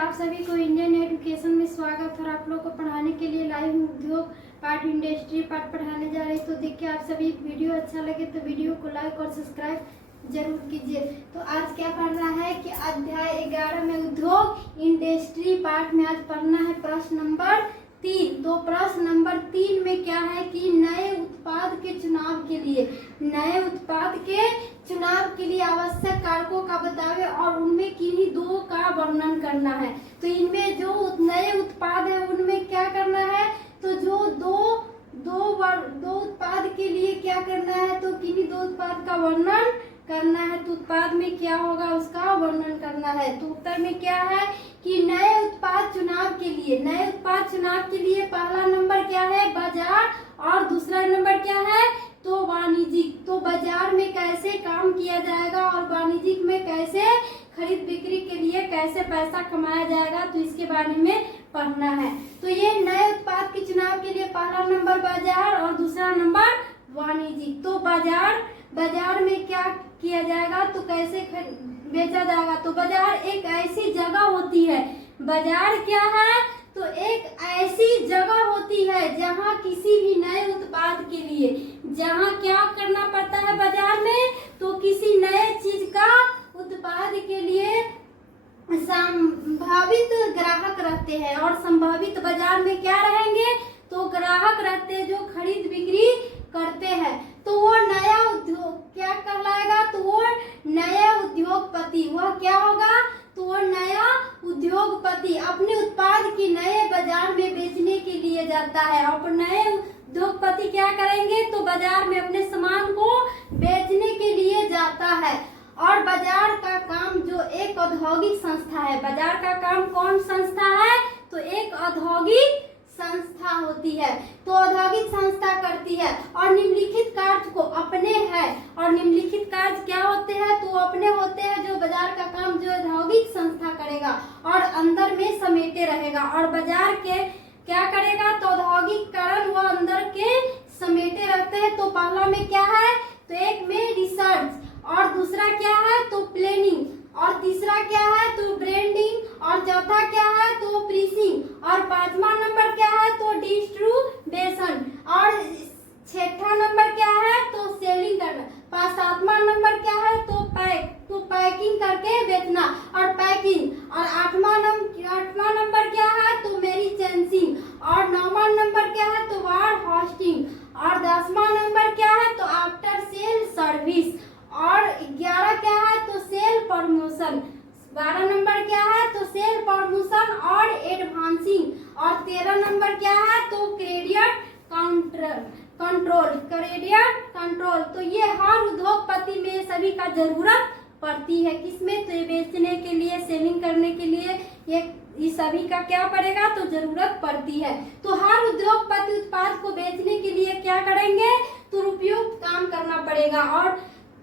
आप सभी को इंडियन एजुकेशन में स्वागत है और आप लोग को पढ़ाने के लिए लाइव उद्योग पार्ट इंडस्ट्री पार्ट पढ़ाने जा रहे हैं। तो देखिए, आप सभी वीडियो अच्छा लगे तो वीडियो को लाइक और सब्सक्राइब जरूर कीजिए। तो आज क्या पढ़ना है कि अध्याय 11 में उद्योग इंडस्ट्री पार्ट में आज पढ़ना है प्रश्न नंबर 3। तो प्रश्न नंबर 3 में क्या है कि नए उत्पाद के चुनाव के लिए आवश्यक कारकों का बतावे और उनमें किन्हीं दो का वर्णन करना है। तो इनमें जो नए उत्पाद है उनमें क्या करना है, तो जो दो उत्पाद के लिए क्या करना है, तो किन्हीं दो उत्पाद का वर्णन करना है। तो उत्पाद में क्या होगा उसका वर्णन करना है। तो उत्तर में क्या है कि नए उत्पाद चुनाव के लिए पहला नंबर क्या है, बाजार, और दूसरा नंबर क्या है, तो वाणिज्यिक। तो बाजार में कैसे काम किया जाएगा और वाणिज्यिक में कैसे खरीद बिक्री के लिए कैसे पैसा कमाया जाएगा, तो इसके बारे में पढ़ना है। तो ये नए उत्पाद के चुनाव के लिए पहला नंबर बाजार और दूसरा नंबर वाणिज्यिक। तो बाजार में क्या किया जाएगा, तो कैसे बेचा जाएगा। तो बाजार एक ऐसी जगह होती है, बाजार क्या है, तो एक ऐसी जगह होती है जहां किसी भी नए उत्पाद के लिए जहां क्या करना पड़ता है बाजार में, तो किसी नए चीज का उत्पाद के लिए संभावित ग्राहक रहते हैं। और संभावित बाजार में क्या रहेंगे, तो ग्राहक रहते हैं जो खरीद बिक्री करते हैं। तो वो नया उद्योग क्या कहलाएगा, तो वो नया उद्योगपति। वह क्या होगा, तो वो नया उद्योगपति अपने उत्पाद की नए बाजार में बेचने के लिए जाता है। और नए उद्योगपति क्या करेंगे, तो बाजार में अपने सामान को बेचने के लिए जाता है। और बाजार का काम जो एक औद्योगिक संस्था है, बाजार का काम कौन संस्था है, तो एक औद्योगिक संस्था होती है। तो औद्योगिक संस्था करती है और निम्नलिखित कार्य को अपने है। और निम्नलिखित कार्य क्या होते हैं, तो अपने होते हैं जो बाजार का काम जो औद्योगिक संस्था करेगा और अंदर में समेटे रहेगा। और बाजार के क्या करेगा, तो औद्योगिकरण वह अंदर के समेटे रहते हैं। तो पहला में क्या है, तो एक में रिसर्च, और दूसरा क्या है, तो प्लानिंग, और तीसरा क्या है, तो ब्रांडिंग, और चौथा क्या है, तो प्रीसिंग, और पांचवा नंबर क्या है, तो डिस्ट्रीब्यूशन, और छठा नंबर क्या है, तो सेलिंग करना, सातवां नंबर क्या है, तो पैकिंग करके बेचना और पैकिंग, और आठवां नंबर क्या है, तो मैन्युफैक्चरिंग, और नौवां नंबर क्या है, तो वेयर हाउसिंग, और 10वां नंबर क्या है, तो आफ्टर सेल सर्विस, और 11 क्या है, तो सेल प्रमोशन, 12 नंबर क्या है, तो सेल प्रमोशन और एडवांसिंग, और 13 नंबर क्या है, तो क्रेडिट कंट्रोल। तो ये हर उद्योगपति में सभी का जरूरत पड़ती है। किसमें, तो ये बेचने के लिए, सेलिंग करने के लिए ये सभी का क्या पड़ेगा, तो जरूरत पड़ती है। तो हर उद्योगपति उत्पाद को बेचने के लिए क्या करेंगे, तो उपयुक्त काम करना पड़ेगा। और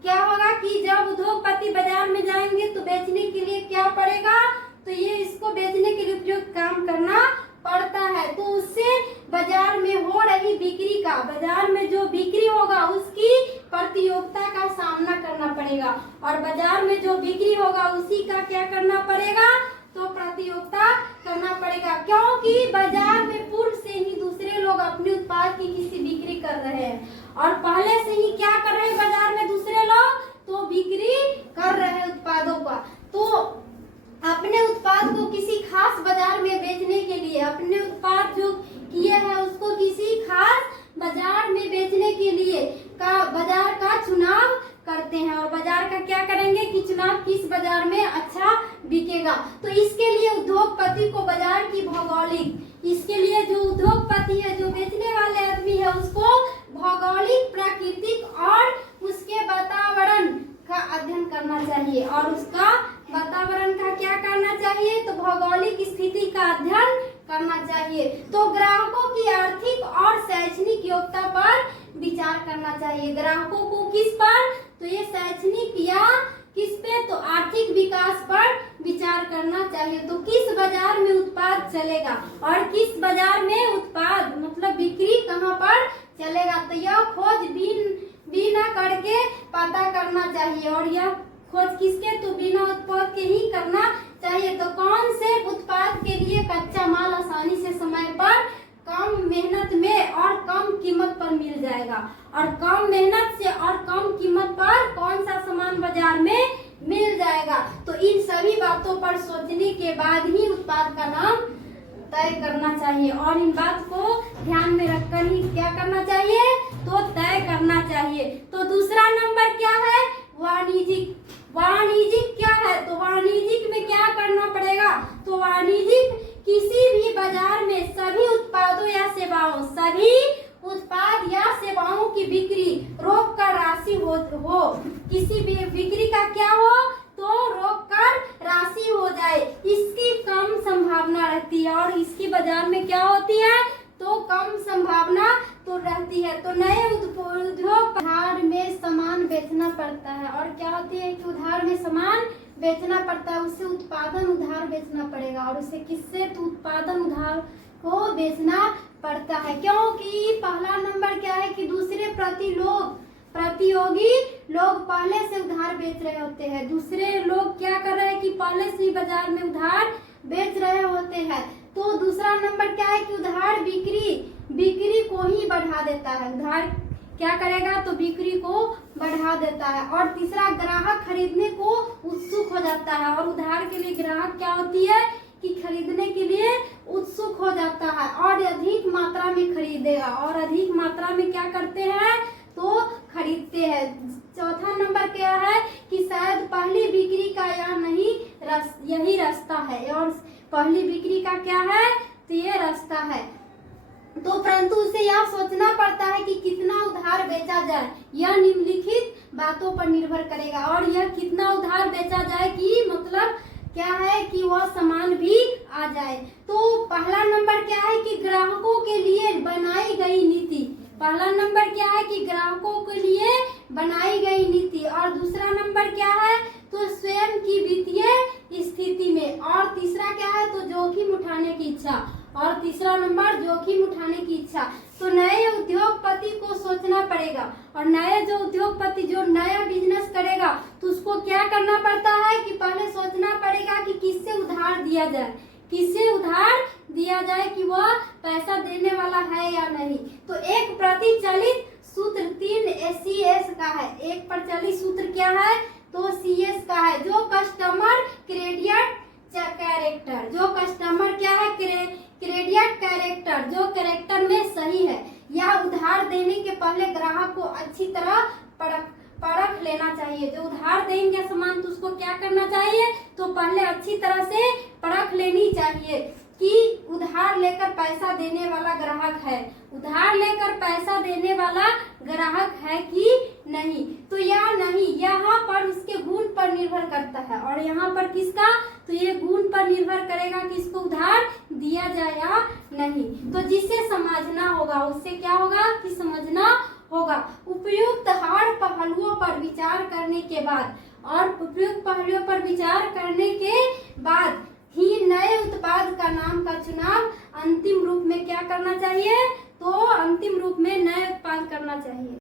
क्या होगा कि जब उद्योगपति बाजार में जाएंगे तो बेचने के लिए क्या पड़ेगा, तो ये इसको बेचने के लिए उपयुक्त काम करना पड़ता है। तो उससे बाजार में हो रही बिक्री का, बाजार में जो बिक्री होगा उसकी प्रतियोगिता का सामना करना पड़ेगा। और बाजार में जो बिक्री होगा उसी का क्या करना पड़ेगा, तो प्रतियोगिता करना पड़ेगा। क्योंकि बाजार में पूर्व से ही दूसरे लोग अपने उत्पाद की किसी बिक्री कर रहे हैं और पहले से ही क्या कर रहे हैं बाजार में दूसरे लोग, तो बिक्री कर रहे हैं उत्पादों का। तो अपने उत्पाद को किसी खास बाजार में बेचने के लिए, अपने उत्पाद जो किए हैं उसको किसी खास बाजार में बेचने के लिए बाजार का चुनाव करते हैं। और बाजार का क्या करेंगे कि चुनाव किस बाजार में अच्छा बिकेगा। तो इसके लिए उद्योगपति को बाजार की इसके लिए जो उद्योगपति है, जो बेचने वाले आदमी है, उसको भौगोलिक, प्राकृतिक और उसके वातावरण का अध्ययन करना चाहिए। और उसका वातावरण का क्या करना चाहिए, तो भौगोलिक स्थिति का अध्ययन करना चाहिए। तो ग्राहकों की आर्थिक और शैक्षणिक योग्यता पर विचार करना चाहिए। ग्राहकों को किस पर, तो ये शैक्षणिक या किस पे, तो आर्थिक विकास पर विचार करना चाहिए। तो किस बाजार में उत्पाद चलेगा और किस बाजार में उत्पाद मतलब बिक्री कहाँ पर चलेगा, तो यह खोज बिना करके पता करना चाहिए। और यह खोज किसके, तो बिना उत्पाद के ही करना चाहिए। तो कौन से उत्पाद कच्चा माल आसानी से समय पर कम मेहनत में और कम कीमत पर मिल जाएगा। और कम मेहनत से और कम कीमत पर कौन सा सामान बाजार में मिल जाएगा। तो इन सभी बातों पर सोचने के बाद ही उत्पाद का नाम तय करना चाहिए और इन बात को ध्यान में रखकर ही क्या करना चाहिए, तो तय करना चाहिए। तो दूसरा नंबर क्या है, वाणिज्यिक। वाणिज्यिक क्या है, तो वाणिज्यिक में क्या करना पड़ेगा, तो वाणिज्यिक किसी भी बाजार में सभी उत्पादों या सेवाओं, सभी उत्पाद या सेवाओं की बिक्री रोक कर राशि हो किसी भी बिक्री का क्या हो, तो रोक कर राशि हो जाए, इसकी कम संभावना रहती है। और इसकी बाजार में क्या होती है, तो कम संभावना तो रहती है। तो नए उद्योग उधार में सामान बेचना पड़ता है। और क्या होती है कि उधार में सामान बेचना पड़ता है, उसे उत्पादन उधार बेचना पड़ेगा। और उसे किससे, तो उत्पादन उधार को बेचना पड़ता है। क्योंकि पहला नंबर क्या है कि दूसरे प्रतियोगी लोग पहले से उधार बेच रहे होते हैं। दूसरे लोग क्या कर रहे हैं कि पहले से ही बाजार में उधार बेच रहे होते हैं। तो दूसरा नंबर क्या है कि उधार बिक्री को ही बढ़ा देता है। उधार क्या करेगा, तो बिक्री को बढ़ा देता है। और तीसरा, ग्राहक खरीदने को उत्सुक हो जाता है। और उधार के लिए ग्राहक क्या होती है कि खरीदने के लिए उत्सुक हो जाता है और अधिक मात्रा में खरीदेगा। और अधिक मात्रा में क्या करते हैं, तो खरीदते हैं। चौथा नंबर क्या है कि शायद पहली बिक्री का या नहीं यही रास्ता है। और पहली बिक्री का क्या है, तो ये रास्ता है। तो परंतु उसे यह सोचना पड़ता है कि कितना उधार बेचा जाए, यह निम्नलिखित बातों पर निर्भर करेगा। और यह कितना उधार बेचा जाए कि मतलब क्या है कि वह सामान भी आ जाए। तो पहला नंबर क्या है कि ग्राहकों के लिए बनाई गई नीति। पहला नंबर क्या है कि ग्राहकों के लिए बनाई गई नीति। और दूसरा नंबर क्या है, तो स्वयं की वित्तीय स्थिति में। और तीसरा क्या है, तो जोखिम उठाने की इच्छा। और तीसरा नंबर जोखिम उठाने की इच्छा। तो नए उद्योगपति को सोचना पड़ेगा। और नए जो उद्योगपति जो नया बिजनेस करेगा, तो उसको क्या करना पड़ता है कि पहले सोचना पड़ेगा कि किससे उधार दिया जाए, किससे उधार दिया जाए कि वह पैसा देने वाला है या नहीं। तो एक प्रचलित सूत्र 3 CS का है। एक प्रचलित सूत्र क्या है, तो CS का है, जो कस्टमर क्रेडिट कैरेक्टर, जो कस्टमर क्या है, क्रेडिट कैरेक्टर, जो कैरेक्टर में सही है, या उधार देने के पहले ग्राहक को अच्छी तरह परख लेना चाहिए। जो उधार देंगे सामान, तो उसको क्या करना चाहिए, तो पहले अच्छी तरह से परख लेनी चाहिए कि उधार लेकर पैसा देने वाला ग्राहक है, उधार लेकर पैसा देने वाला ग्राहक है कि नहीं। तो या नहीं, यहाँ पर उसके गुण पर निर्भर करता है। और यहाँ पर किसका, तो ये गुण पर निर्भर करेगा कि इसको उधार दिया जाए या नहीं। तो जिसे समझना होगा उससे क्या होगा कि समझना होगा। उपयुक्त हर पहलुओं पर विचार करने के बाद, और उपयुक्त पहलुओं पर विचार करने के बाद ही नए उत्पाद का नाम का चुनाव अंतिम रूप में क्या करना चाहिए, तो अंतिम रूप में नए उत्पाद करना चाहिए।